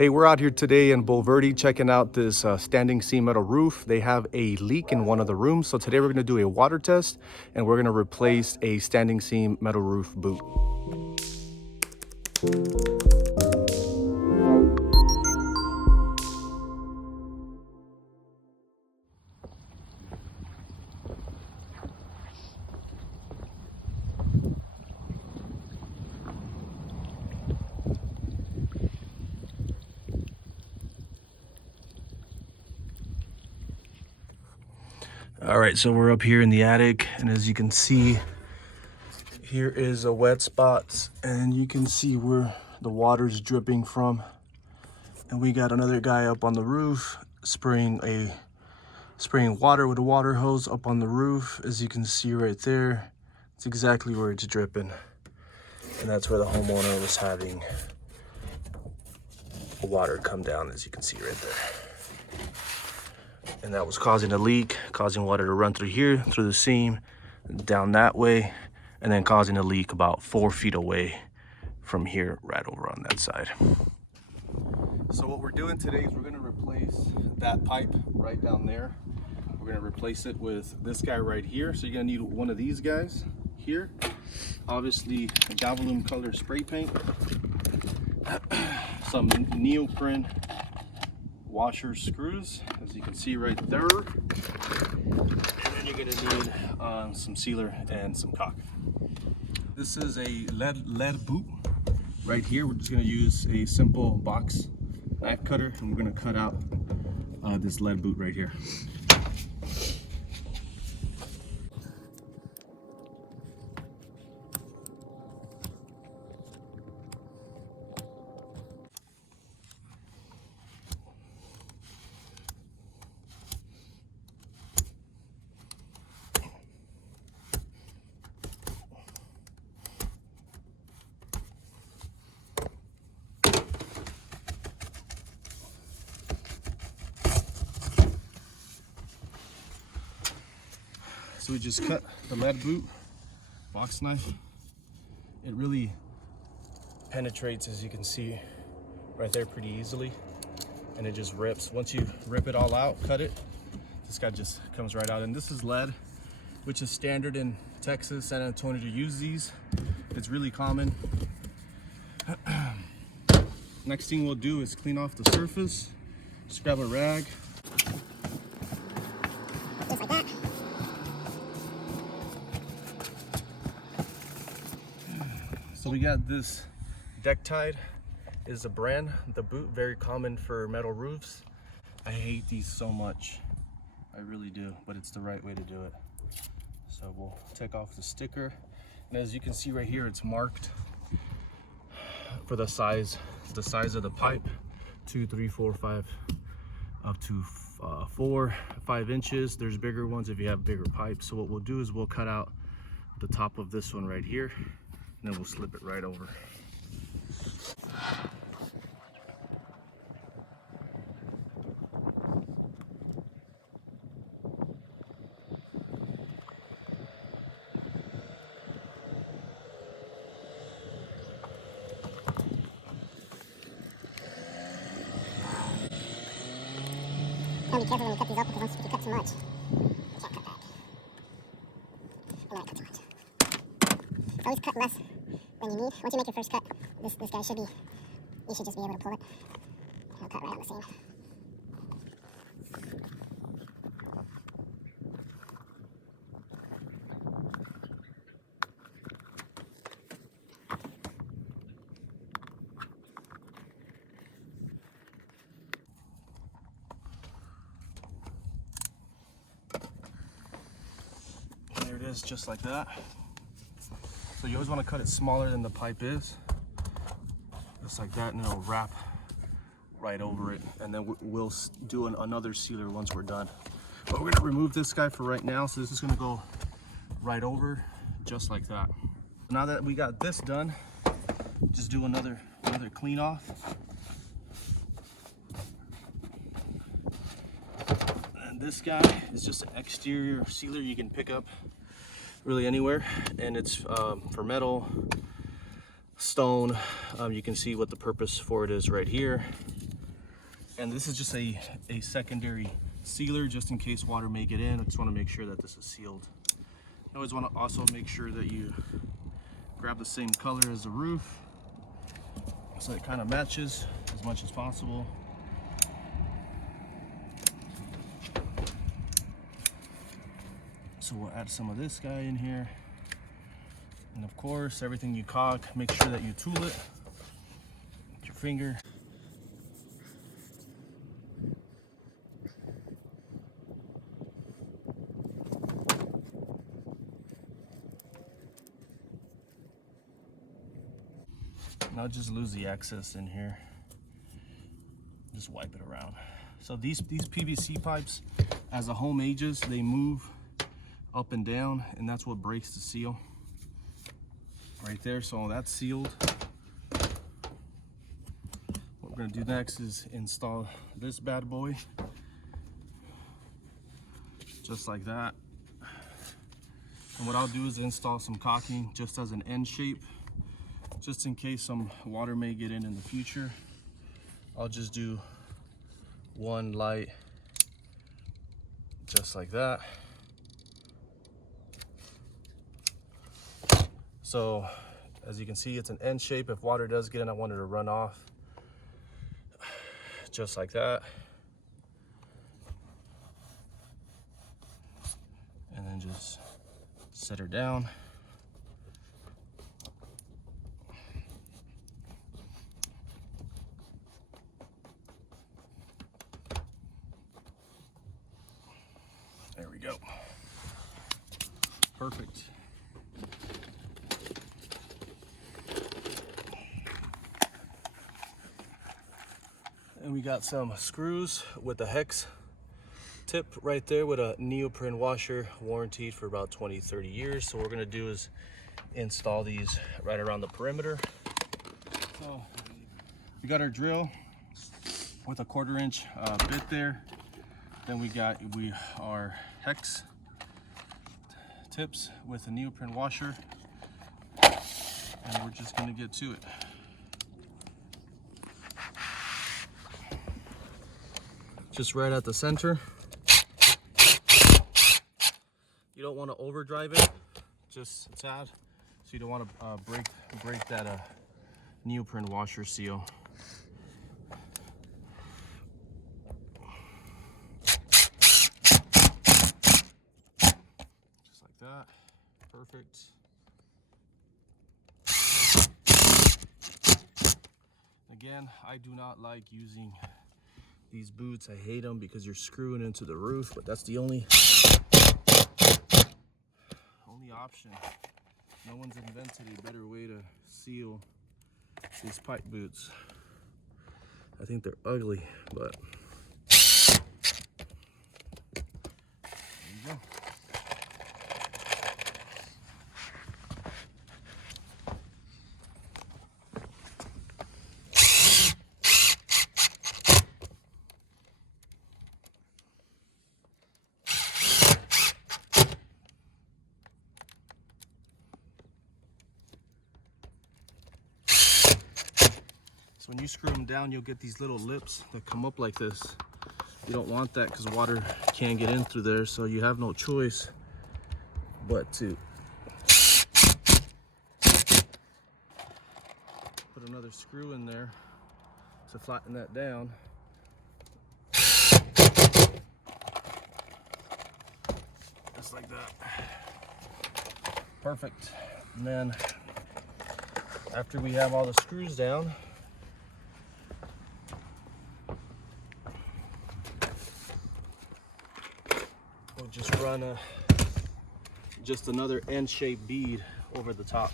Hey, we're out here today in Bulverde checking out this standing seam metal roof. They have a leak in one of the rooms. So today we're gonna do a water test and we're gonna replace a standing seam metal roof boot. All right, so we're up here in the attic, and as you can see, here is a wet spot, and you can see where the water's dripping from. And we got another guy up on the roof spraying water with a water hose up on the roof. As you can see right there, it's exactly where it's dripping, and that's where the homeowner was having water come down, as you can see right there. And that was causing a leak, causing water to run through here, through the seam, down that way, and then causing a leak about 4 feet away from here, right over on that side. So what we're doing today is we're gonna replace that pipe right down there. We're gonna replace it with this guy right here. So you're gonna need one of these guys here. Obviously, a Galvalume color spray paint, some neoprene washer screws, as you can see right there, and then you're gonna need some sealer and some caulk. This is a lead boot right here. We're just gonna use a simple box knife cutter, and we're gonna cut out this lead boot right here. So we just cut the lead boot, box knife. It really penetrates, as you can see right there, pretty easily, and it just rips. Once you rip it all out, cut it, this guy just comes right out. And this is lead, which is standard in Texas, San Antonio, to use these. It's really common. Next thing we'll do is clean off the surface. Just grab a rag. Just like that. So we got this Dektite is a brand, the boot, very common for metal roofs. I hate these so much, I really do, but it's the right way to do it. So we'll take off the sticker, and as you can see right here, it's marked for the size of the pipe, 2, 3, 4, 5, up to 4, 5 inches. There's bigger ones if you have bigger pipes. So what we'll do is we'll cut out the top of this one right here, and then we'll slip it right over. Be careful when you cut these up, because once you cut too much, you can't cut back. I'm gonna cut too much. Always cut less than you need. Once you make your first cut, this guy should be, you should just be able to pull it. I'll cut right on the seam. There it is, just like that. So you always want to cut it smaller than the pipe is, just like that, and it'll wrap right over it. And then we'll do another sealer once we're done. But we're gonna remove this guy for right now. So this is gonna go right over, just like that. Now that we got this done, just do another clean off. And this guy is just an exterior sealer you can pick up really anywhere, and it's for metal, stone. You can see what the purpose for it is right here. And this is just a secondary sealer just in case water may get in. I just want to make sure that this is sealed. You always want to also make sure that you grab the same color as the roof so it kind of matches as much as possible. So we'll add some of this guy in here. And of course, everything you caulk, make sure that you tool it with your finger. Now just lose the excess in here. Just wipe it around. So these PVC pipes, as the home ages, they move up and down, and that's what breaks the seal right there. So that's sealed. What we're gonna do next is install this bad boy, just like that. And what I'll do is install some caulking just as an end shape, just in case some water may get in the future. I'll just do one light, just like that. So as you can see, it's an end shape. If water does get in, I want it to run off, just like that. And then just set her down. There we go. Perfect. And we got some screws with the hex tip right there with a neoprene washer, warranted for about 20-30 years. So what we're gonna do is install these right around the perimeter. So we got our drill with a 1/4 inch bit there. Then we got our hex tips with a neoprene washer, and we're just gonna get to it. Just right at the center. You don't want to overdrive it, just a tad, so you don't want to break that neoprene washer seal. Just like that. Perfect. Again, I do not like using these boots. I hate them because you're screwing into the roof, but that's the only option. No one's invented a better way to seal these pipe boots. I think they're ugly, but there you go. When you screw them down, you'll get these little lips that come up like this. You don't want that because water can't get in through there, so you have no choice but to put another screw in there to flatten that down. Just like that. Perfect. And then after we have all the screws down, we'll just run just another end-shaped bead over the top.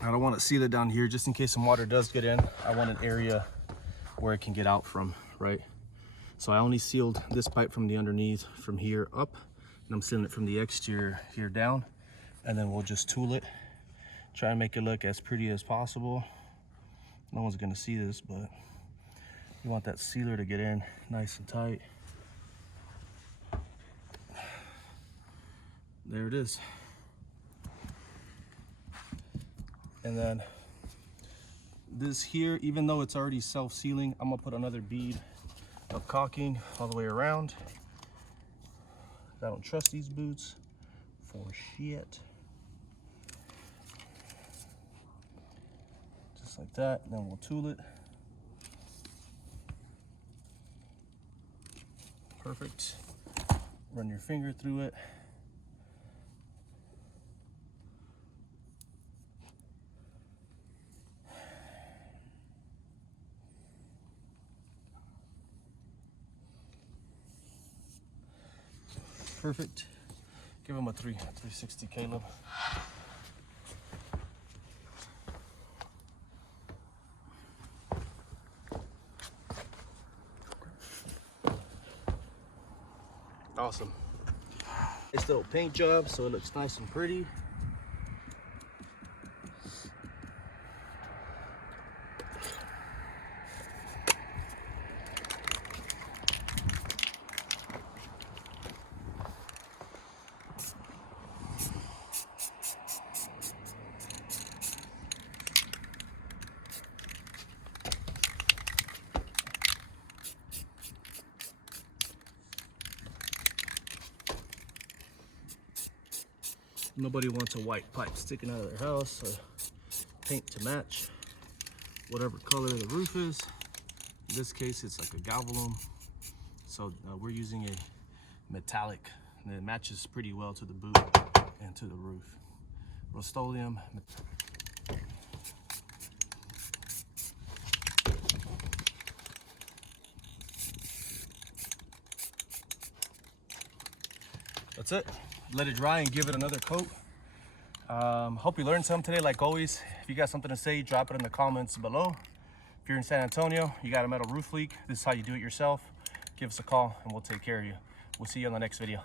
I don't want to seal it down here just in case some water does get in. I want an area where it can get out from, right? So I only sealed this pipe from the underneath from here up, I'm sealing it from the exterior here down, and then we'll just tool it, try and make it look as pretty as possible. No one's gonna see this, but you want that sealer to get in nice and tight. There it is. And then this here, even though it's already self-sealing, I'm gonna put another bead of caulking all the way around. I don't trust these boots for shit. Just like that, and then we'll tool it. Perfect. Run your finger through it. Perfect. Give him a 360 Caleb. Awesome. It's a little paint job, so it looks nice and pretty. Nobody wants a white pipe sticking out of their house, so paint to match whatever color the roof is. In this case, it's like a galvanum, so we're using a metallic, and it matches pretty well to the boot and to the roof. Rust-Oleum. That's it. Let it dry and give it another coat. Hope you learned something today. Like always, if you got something to say, drop it in the comments below. If you're in San Antonio, you got a metal roof leak, this is how you do it yourself. Give us a call and we'll take care of you. We'll see you on the next video.